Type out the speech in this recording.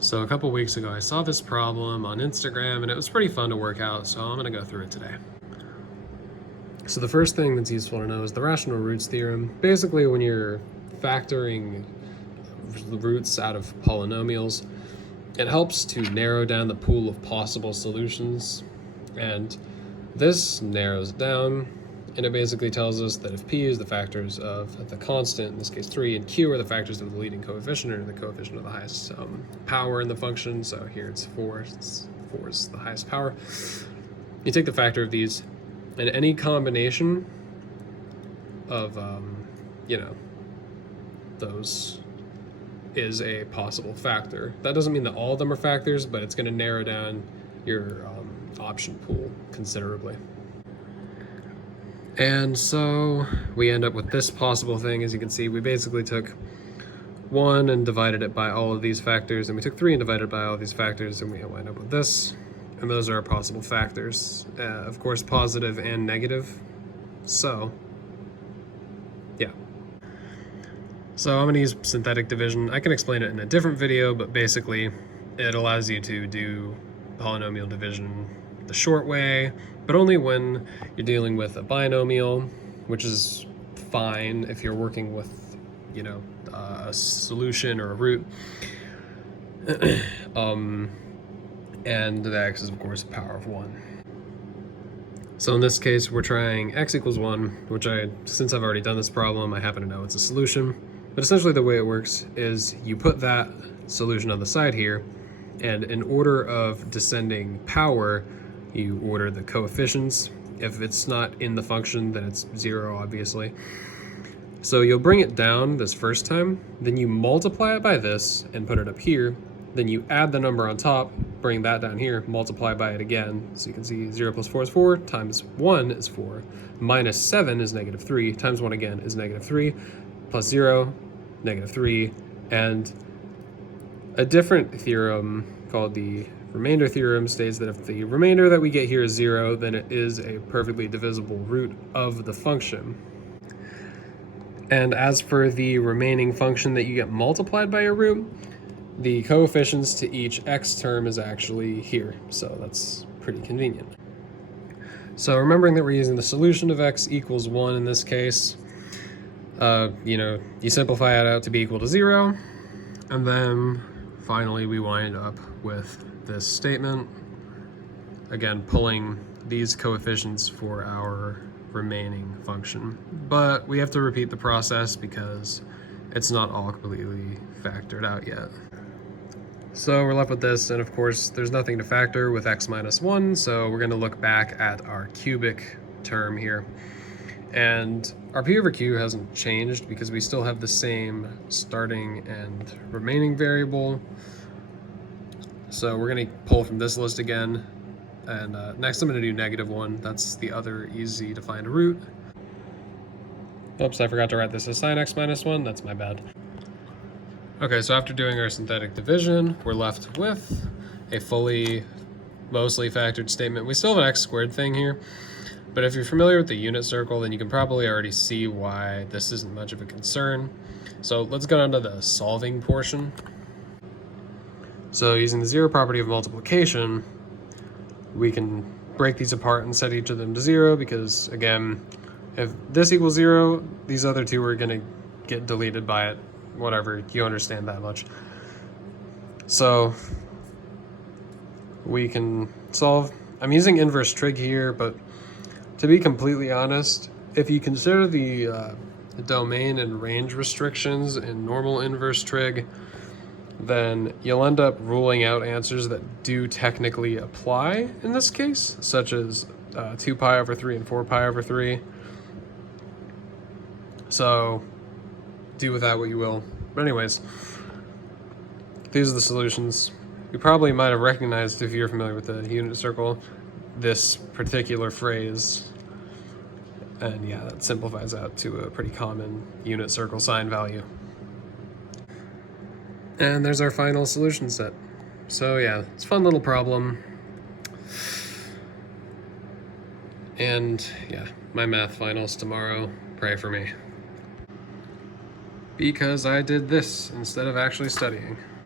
So a couple weeks ago I saw this problem on Instagram and it was pretty fun to work out, so I'm going to go through it today. So the first thing that's useful to know is the rational roots theorem. Basically, when you're factoring roots out of polynomials, it helps to narrow down the pool of possible solutions, and this narrows it down, and it basically tells us that if p is the factors of the constant, in this case 3, and q are the factors of the leading coefficient, or the coefficient of the highest power in the function, so here it's 4, 4 is the highest power, you take the factor of these, and any combination of, those is a possible factor. That doesn't mean that all of them are factors, but it's going to narrow down your option pool considerably. And so we end up with this possible thing. As you can see, we basically took 1 and divided it by all of these factors, and we took 3 and divided it by all of these factors, and we wind up with this. And those are our possible factors. Of course, positive and negative. So, yeah. So I'm going to use synthetic division. I can explain it in a different video, but basically it allows you to do polynomial division the short way, but only when you're dealing with a binomial, which is fine if you're working with, a solution or a root. And the x is, of course, the power of 1. So in this case, we're trying x equals 1, which since I've already done this problem, I happen to know it's a solution. But essentially the way it works is you put that solution on the side here, and in order of descending power, you order the coefficients. If it's not in the function, then it's 0, obviously. So you'll bring it down this first time, then you multiply it by this and put it up here, then you add the number on top, bring that down here, multiply by it again. So you can see 0 plus 4 is 4, times 1 is 4, minus 7 is negative 3, times 1 again is negative 3, plus 0, negative 3, and a different theorem called the remainder theorem states that if the remainder that we get here is 0, then it is a perfectly divisible root of the function. And as for the remaining function that you get multiplied by your root, the coefficients to each x term is actually here, so that's pretty convenient. So remembering that we're using the solution of x equals 1 in this case, you simplify it out to be equal to 0, and then finally we wind up with this statement, again pulling these coefficients for our remaining function. But we have to repeat the process because it's not all completely factored out yet. So we're left with this, and of course there's nothing to factor with x minus 1, so we're going to look back at our cubic term here. And our p over q hasn't changed because we still have the same starting and remaining variable. So we're going to pull from this list again, and next I'm going to do negative 1. That's the other easy to find root. Oops, I forgot to write this as sine x minus 1. That's my bad. Okay, so after doing our synthetic division, we're left with a mostly factored statement. We still have an x squared thing here, but if you're familiar with the unit circle, then you can probably already see why this isn't much of a concern. So let's go on to the solving portion. So using the zero property of multiplication, we can break these apart and set each of them to 0 because, again, if this equals 0, these other two are going to get deleted by it. Whatever, you understand that much. So we can solve. I'm using inverse trig here, but to be completely honest, if you consider the domain and range restrictions in normal inverse trig, then you'll end up ruling out answers that do technically apply in this case, such as 2 pi over 3 and 4 pi over 3. So do with that what you will. But anyways, these are the solutions. You probably might have recognized, if you're familiar with the unit circle, this particular phrase. And yeah, that simplifies out to a pretty common unit circle sign value. And there's our final solution set. So yeah, it's a fun little problem. And yeah, my math finals tomorrow. Pray for me. Because I did this instead of actually studying.